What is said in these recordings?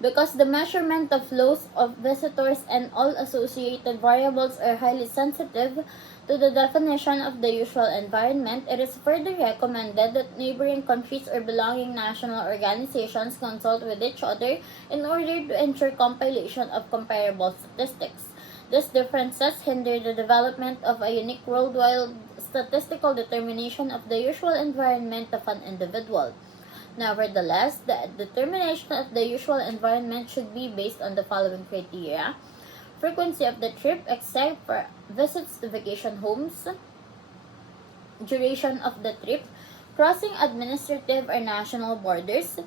Because the measurement of flows of visitors and all associated variables are highly sensitive to the definition of the usual environment, it is further recommended that neighboring countries or belonging national organizations consult with each other in order to ensure compilation of comparable statistics. These differences hinder the development of a unique worldwide statistical determination of the usual environment of an individual. Nevertheless, the determination of the usual environment should be based on the following criteria: frequency of the trip, except for visits to vacation homes, duration of the trip, crossing administrative or national borders,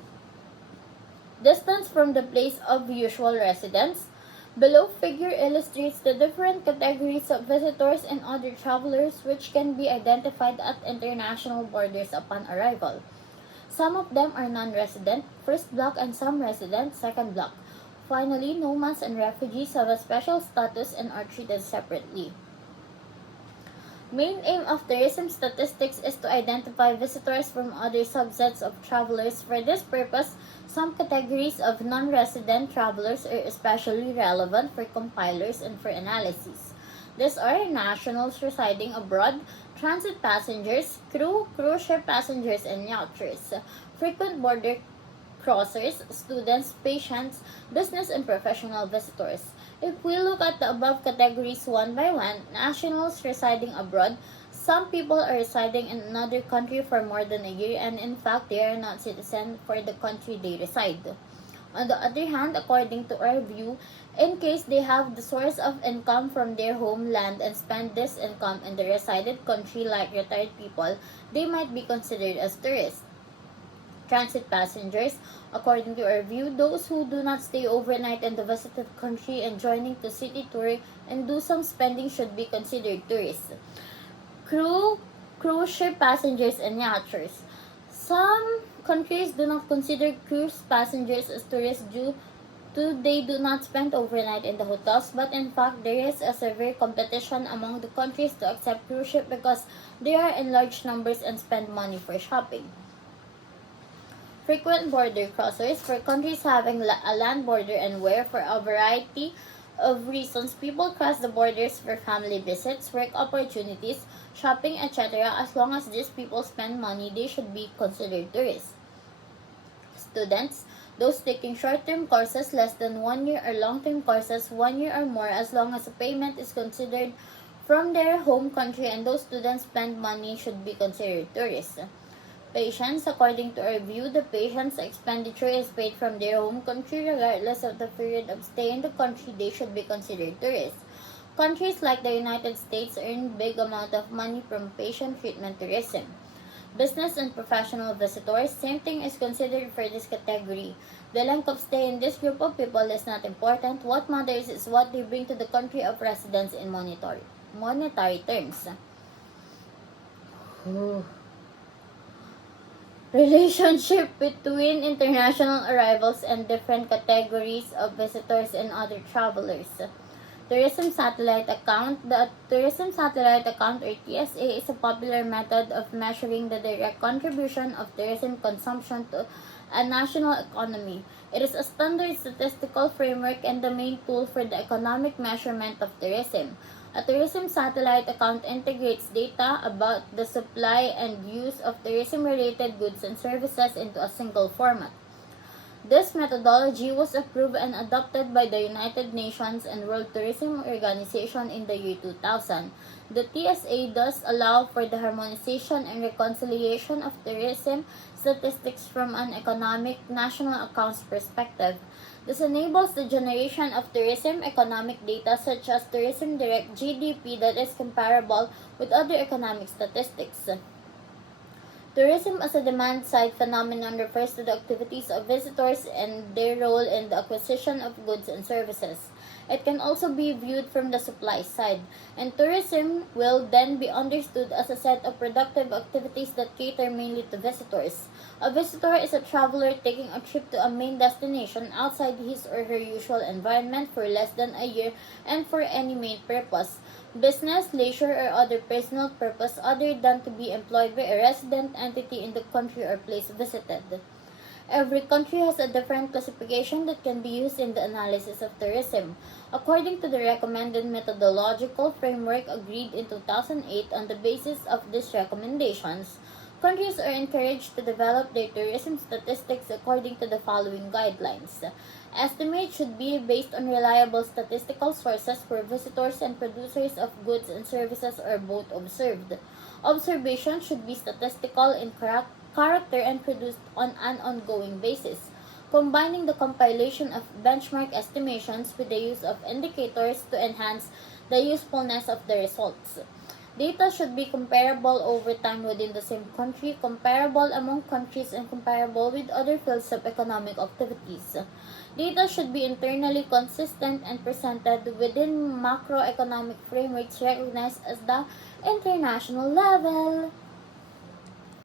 distance from the place of usual residence. Below figure illustrates the different categories of visitors and other travelers which can be identified at international borders upon arrival. Some of them are non-resident, first block, and some resident, second block. Finally, nomads and refugees have a special status and are treated separately. Main aim of tourism statistics is to identify visitors from other subsets of travelers. For this purpose, some categories of non-resident travelers are especially relevant for compilers and for analysis. These are nationals residing abroad, transit passengers, crew, cruise ship passengers, and yachters, frequent border crossers, students, patients, business and professional visitors. If we look at the above categories one by one, nationals residing abroad, some people are residing in another country for more than a year and in fact they are not citizens for the country they reside. On the other hand, according to our view, in case they have the source of income from their homeland and spend this income in the resided country like retired people, they might be considered as tourists. Transit passengers, according to our view, those who do not stay overnight in the visited country and joining to city tour and do some spending should be considered tourists. Crew, cruise ship passengers, and yachters. Some countries do not consider cruise passengers as tourists due to they do not spend overnight in the hotels, but in fact there is a severe competition among the countries to accept cruise ship because they are in large numbers and spend money for shopping. Frequent border crossers, for countries having a land border and where, for a variety of reasons, people cross the borders for family visits, work opportunities, shopping, etc. As long as these people spend money, they should be considered tourists. Students, those taking short-term courses less than 1 year or long-term courses 1 year or more, as long as the payment is considered from their home country and those students spend money, should be considered tourists. Patients, according to our view, the patient's expenditure is paid from their home country regardless of the period of stay in the country, they should be considered tourists. Countries like the United States earn big amount of money from patient treatment tourism. Business and professional visitors, same thing is considered for this category. The length of stay in this group of people is not important. What matters is what they bring to the country of residence in monetary terms. Relationship between international arrivals and different categories of visitors and other travelers. Tourism Satellite Account. The Tourism Satellite Account, or TSA, is a popular method of measuring the direct contribution of tourism consumption to a national economy. It is a standard statistical framework and the main tool for the economic measurement of tourism. A tourism satellite account integrates data about the supply and use of tourism-related goods and services into a single format. This methodology was approved and adopted by the United Nations and World Tourism Organization in the year 2000. The TSA does allow for the harmonization and reconciliation of tourism statistics from an economic national accounts perspective. This enables the generation of tourism economic data such as tourism direct GDP that is comparable with other economic statistics. Tourism as a demand-side phenomenon refers to the activities of visitors and their role in the acquisition of goods and services. It can also be viewed from the supply side, and tourism will then be understood as a set of productive activities that cater mainly to visitors. A visitor is a traveler taking a trip to a main destination outside his or her usual environment for less than a year and for any main purpose, business, leisure, or other personal purpose other than to be employed by a resident entity in the country or place visited. Every country has a different classification that can be used in the analysis of tourism. According to the recommended methodological framework agreed in 2008 on the basis of these recommendations, countries are encouraged to develop their tourism statistics according to the following guidelines. Estimates should be based on reliable statistical sources where visitors and producers of goods and services are both observed. Observation should be statistical in character and produced on an ongoing basis, combining the compilation of benchmark estimations with the use of indicators to enhance the usefulness of the results. Data should be comparable over time within the same country, comparable among countries, and comparable with other fields of economic activities. Data should be internally consistent and presented within macroeconomic frameworks recognized as the international level.